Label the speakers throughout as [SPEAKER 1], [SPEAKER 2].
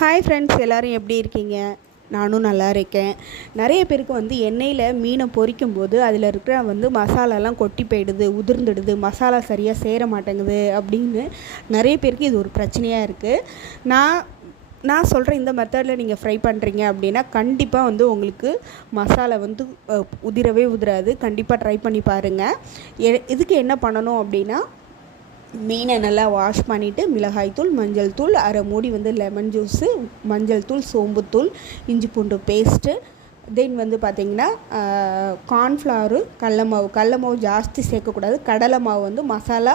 [SPEAKER 1] Hi friends எல்லோரும் எப்படி இருக்கீங்க? நானும் நல்லா இருக்கேன். நிறைய பேருக்கு வந்து எண்ணெயில் மீனை பொரிக்கும் போது அதில் இருக்கிற வந்து மசாலாலாம் கொட்டி போயிடுது உதிர்ந்துடுது மசாலா சரியாக சேர மாட்டேங்குது அப்படின்னு நிறைய பேருக்கு இது ஒரு பிரச்சனையாக இருக்குது நான் நான் சொல்கிற இந்த மெத்தடில் நீங்கள் ஃப்ரை பண்ணுறீங்க அப்படின்னா கண்டிப்பாக வந்து உங்களுக்கு மசாலா வந்து உதிரவே உதிராது. கண்டிப்பாக ட்ரை பண்ணி பாருங்கள் எ- இதுக்கு என்ன பண்ணணும் அப்படின்னா மீனை நல்லா வாஷ் பண்ணிவிட்டு மிளகாய்த்தூள் மஞ்சள் தூள் அரை மூடி வந்து லெமன் ஜூஸு மஞ்சள் தூள் சோம்புத்தூள் இஞ்சி பூண்டு பேஸ்ட்டு தென் வந்து பார்த்திங்கன்னா கார்ன்ஃப்ளவரு கடல மாவு கடல மாவு ஜாஸ்தி சேர்க்கக்கூடாது. கடலை மாவு வந்து மசாலா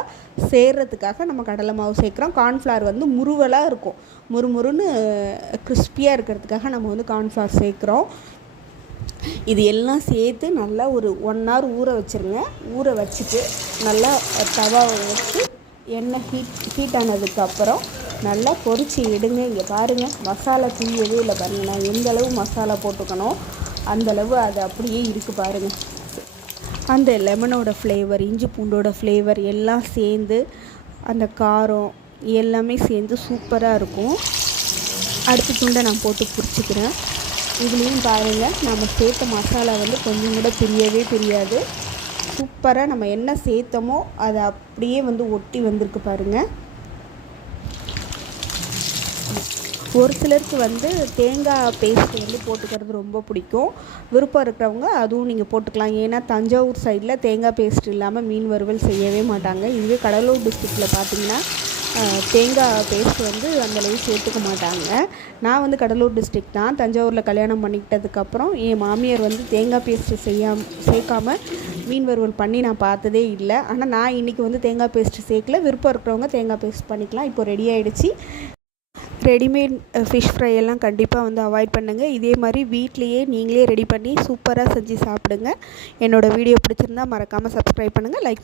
[SPEAKER 1] சேர்றதுக்காக நம்ம கடலை மாவு சேர்க்குறோம். கார்ன்ஃப்ளவர் வந்து முருவலாக இருக்கும். முறுமுறுன்னு கிறிஸ்பியாக இருக்கிறதுக்காக நம்ம வந்து கார்ன்ஃப்ளவர் சேர்க்குறோம். இது எல்லாம் சேர்த்து நல்லா ஒரு ஒன் ஹவர் ஊற வச்சுருங்க. ஊற வச்சுட்டு நல்லா தவாவை வச்சு எண்ணெய் ஹீட் ஹீட் ஆனதுக்கப்புறம் நல்லா பொரிச்சு எடுங்க. இங்கே பாருங்கள் மசாலா தூயவே இல்லை பாருங்கள் நான் எந்த அளவு மசாலா போட்டுக்கணும் அந்தளவு அது அப்படியே இருக்குது பாருங்கள் அந்த லெமனோட ஃப்ளேவர் இஞ்சி பூண்டோட ஃப்ளேவர் எல்லாம் சேர்ந்து அந்த காரம் எல்லாமே சேர்ந்து சூப்பராக இருக்கும். அடுத்த துண்டை நான் போட்டு பிடிச்சிக்கிறேன் இதுலேயும் பாருங்கள் நம்ம சேர்த்த மசாலா வந்து கொஞ்சம் கூட பிரியவே பிரியாது. சூப்பராக நம்ம என்ன சேர்த்தோமோ அது அப்படியே வந்து ஒட்டி வந்திருக்கு பாருங்கள் ஒரு சிலருக்கு வந்து தேங்காய் பேஸ்ட் வந்து போட்டுக்கிறது ரொம்ப பிடிக்கும். விருப்பம் இருக்கிறவங்க அதுவும் நீங்கள் போட்டுக்கலாம். ஏன்னா தஞ்சாவூர் சைடில் தேங்காய் பேஸ்ட் இல்லாமல் மீன் வறுவல் செய்யவே மாட்டாங்க. இதுவே கடலூர் டிஸ்ட்ரிக்டில் பார்த்தீங்கன்னா தேங்காய் பேஸ்ட் வந்து அந்தளவு சேர்த்துக்க மாட்டாங்க. நான் வந்து கடலூர் டிஸ்ட்ரிக்ட் தான். தஞ்சாவூரில் கல்யாணம் பண்ணிக்கிட்டதுக்கப்புறம் என் மாமியார் வந்து தேங்காய் பேஸ்ட்டு செய்யாம சேர்க்காமல் மீன் வறுவல் பண்ணி நான் பார்த்ததே இல்லை. ஆனால் நான் இன்றைக்கி வந்து தேங்காய் பேஸ்ட் சேர்க்கல. விருப்பம் இருக்கிறவங்க தேங்காய் பேஸ்ட் பண்ணிக்கலாம். இப்போ ரெடி ஆகிடுச்சி ரெடிமேட் ஃபிஷ் ஃப்ரை எல்லாம் கண்டிப்பாக வந்து அவாய்ட் பண்ணுங்கள் இதே மாதிரி வீட்லேயே நீங்களே ரெடி பண்ணி சூப்பராக செஞ்சு சாப்பிடுங்க. என்னோடய வீடியோ பிடிச்சிருந்தா மறக்காமல் சப்ஸ்கிரைப் பண்ணுங்கள் லைக் பண்ணுங்கள்